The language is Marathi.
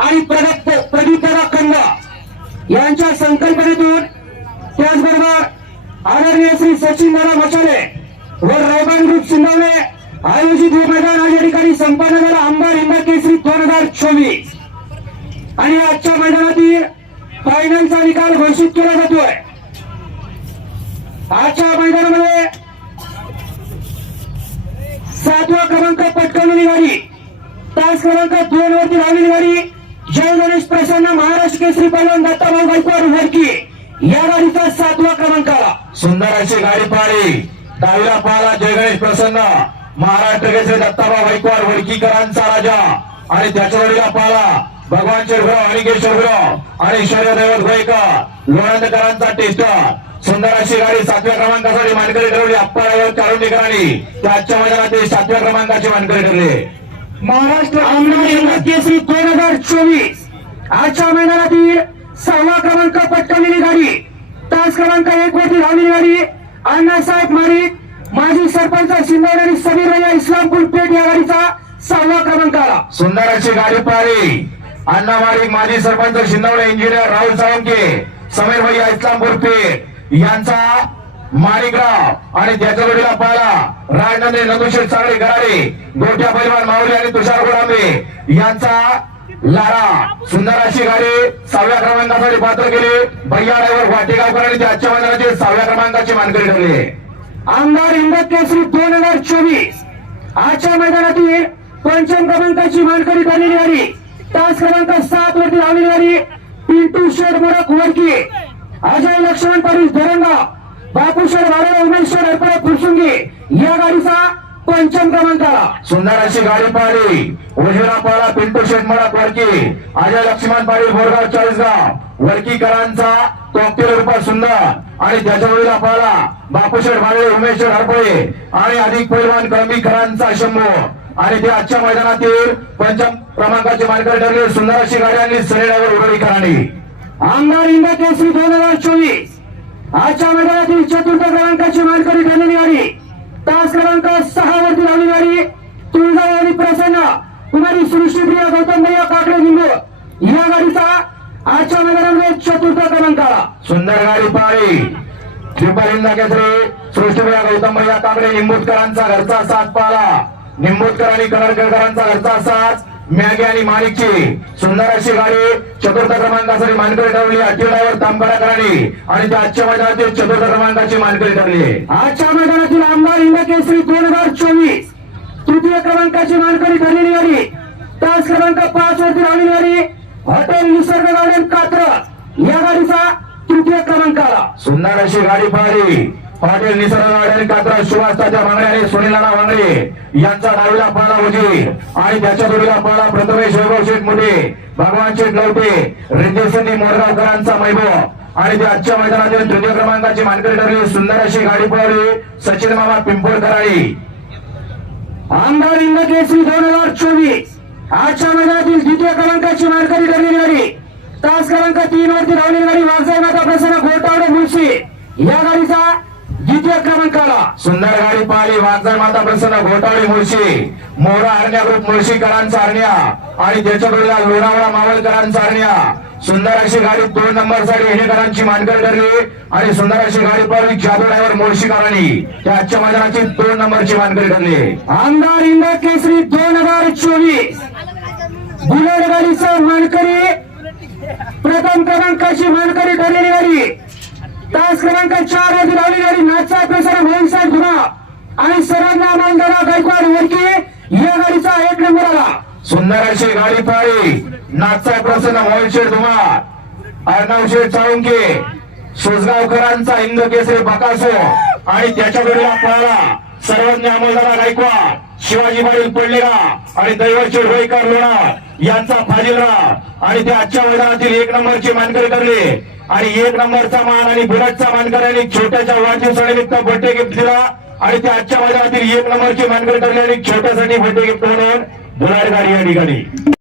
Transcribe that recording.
आणि प्रदत्त प्रदीपदा कंद यांच्या संकल्पनेतून त्याचबरोबर आदरणीय श्री सचिन दादा मशाले व रायबान ग्रुप सिंधवणे आयोजित हे मैदान आज या ठिकाणी संपन्न झालं. आमदार इंदर केसरी दोन हजार चोवीस. आणि आजच्या मैदानातील फायनलचा निकाल घोषित केला जातोय. आजच्या मैदानामध्ये सातवा क्रमांक पटकावलेली गाडी तास क्रमांक दोन वरती लावलेली गाडी जय गणेश प्रसन्न महाराष्ट्र केसरी पहिलवान दत्ताभाऊ गायकवाड वडकी या गाडीचा सातवा क्रमांक आला. सुंदर अशी गाडी पाळी दहावीला पाहिला जय गणेश प्रसन्न. महाराष्ट्र केसरी दत्ताभाऊ गायकवाड वडकीकरांचा राजा. आणि त्याच्या वडीला पाहिला भगवान शिरभराव हरिकेश्वरराव आणि शौर्यदैवत गोयकर. लोणंदकरांचा टेस्टर सुंदर अशी गाडी सातव्या क्रमांकासाठी मानकरी ठरवली. अप्पारावर कारुंडीकरांनी त्याच्या मैदानातील सातव्या क्रमांकाची मानकरी ठरले. महाराष्ट्र आमदार केसरी दोन हजार चोवीस. आजच्या मैदानातील सहावा क्रमांक पटकावलेली गाडी. तास क्रमांक एक वरती धावलेली गाडी. अण्णासाहेब मारिक माजी सरपंच सिंदौर आणि समीर भैया इस्लामपूर पेठ या गाडीचा सहावा क्रमांक आला. सुंदर अशी गाडी पाहिली अण्णा मारिक माजी सरपंच शिंदवडे इंजिनियर राहुल साळुंके समीर भैया इस्लामपूर पेठ यांचा माणिकराव आणि त्याच्या वडीला पाहिला राजनंदे नंदुशेठ सागळे गराडे गोठ्या पैलवान माऊली आणि तुषार गोडांबे यांचा लारा. सुंदर अशी गाडी सहाव्या क्रमांकासाठी पात्र केले. भैया ड्रायव्हर वाटेगावकर आणि त्याच्या मैदानाचे सहाव्या क्रमांकाची मानकरी ठरले. आमदार हिंमत केसरी दोन हजार चोवीस. आजच्या मैदानातील पंचम क्रमांकाची मानकरी ठरलेली गाडी तास क्रमांक सात वरती लावलेली गाडी पिंटू शेड मोडक वडकी अजय लक्ष्मण पाटील धोरणगाव बापूशेड वाडे उमेशेड अर्पणे फुरसुंगी या गाडीचा पंचम क्रमांक. आला सुंदर अशी गाडी पाहिली. उजवीला पाहिला पिंटू शेठ मडक वरकी अजय लक्ष्मण पाटील बोरगाव चाळीसगाव. वरकीकरांचा कॉकटेल रुपा सुंदर. आणि त्याच्या वेळेला पाहिला बापूशेठ भाडे उमेशेठ हरपळे आणि अधिक पैलवान कळंबीकरांचा शंभू. आणि ते आजच्या मैदानातील पंचम क्रमांकाचे मानकर ठरले सुंदर अशी गाडी आणि सनेडावर उडवलीकरांनी आमदार हिंमत केसरी दोन हजार चोवीस. आजच्या मैदानातील चतुर्थ क्रमांकाची मानकरी ठरलेली गाडी तास क्रमांक सहा वरती लावली गाडी तुळजाभवानी प्रसन्न कुमारी सृष्टीप्रिया गौतम भैया काकडे लिंबू या गाडीचा आजच्या मैदानामध्ये चतुर्थ क्रमांक आला. सुंदर गाडी पाळी ट्रिपल हिंदा केसरी सृष्टीप्रिया गौतम भैया काकडे निंबूतकरांचा घरचा साथ पाला. निंबूतकर आणि कनडकरांचा घरचा साथ मॅगी आणि माणिकची सुंदर अशी गाडी चतुर्थ क्रमांकासाठी मानकरी ठरवली. अठ्ठेडावर तांबकाडाकरांनी आणि त्या आजच्या मैदानातील चतुर्थ क्रमांकाची मानकरी ठरली. आजच्या मैदानातील आमदार हिंद केसरी दोन हजार चोवीस. तृतीय क्रमांकाची मानकरी ठरलेली गाडी. तास क्रमांक पाच वरती लावलेली गाडी. हॉटेल निसर्ग गार्डन कात्र या गाडीचा तृतीय क्रमांक आला सुंदर अशी गाडी पाहिली पाटील निसर्ग कात्रा सुभाष त्याच्या वांगडे आणि सुनीलाना वांगडे यांचा डावीला पाला होती आणि त्याच्या जोडीला पाला प्रथमेश वैभव शेठ मोठे भगवान शेठ लवटे. रिद्धी मोरगावकरांचा वैभव. आणि ते आजच्या मैदानातील तृतीय क्रमांकाची मानकरी ठरली. सुंदर अशी गाडी पळवली. सचिन मामा पिंपळकराळी आमदार इंद केसरी दोन हजार चोवीस. आजच्या मैदानातील द्वितीय क्रमांकाची मानकरी ठरलेली गाडी. तास क्रमांक तीन वरती लावलेली गाडी वाघजाई माता प्रसन्न घोटावडे मुळशी या गाडीचा द्वितीय क्रमांकाला सुंदर गाडी पाहिली वागजाय माता प्रसन्न घोटाळी मुळशी मोरा हरण्या ग्रुप मुळशीकरांचा हरण्या आणि त्याच्या लोणावळा मावळकरांचा हरण्या सुंदर अशी गाडी दोन नंबरसाठी येणेकरांची मानकर ठरली आणि सुंदर अशी गाडी पाहिली जादू ड्रायव्हर मुळशीकरांनी. त्या आजच्या मैदानाची दोन नंबरची मानकरी ठरली. आमदार हिंद केसरी दोन हजार चोवीस. बुलेट गाडीचा मानकरी. प्रथम क्रमांकाची मानकरी ठरलेली गाडी. तास क्रमांक चार रोजी लावली गाडी नाचा प्रसार भोईसाहेब गुन्हा आणि सर्वांना मांडरा गायकवाड वरकी या गाडीचा एक नंबर आला. सुंदर अशी गाडी पाळी. नाचा प्रसन्न मोहनशेठ धुमा अर्णवशेठ चाळुंके. सुजगावकरांचा इंद केसरी बकासो. आणि त्याच्या वेळेला पळाला. सर्वज्ञ अंमलदारा गायकवाड. शिवाजी पाटील पडलेला. आणि दैवशेठ होईकर लोणार यांचा फाजीलराव आणि ते आजच्या मैदानातील एक नंबरची मानकरी ठरले. आणि एक नंबरचा मान आणि बुलेटचा मानकऱ्यांनी आणि छोट्याच्या वाढदिवसानिमित्त बड्डे गिफ्ट दिला. आणि ते आजच्या मैदानातील एक नंबरची मानकरी ठरली आणि छोट्यासाठी बड्डे गिफ्ट म्हणून बुलाडगाडी या ठिकाणी.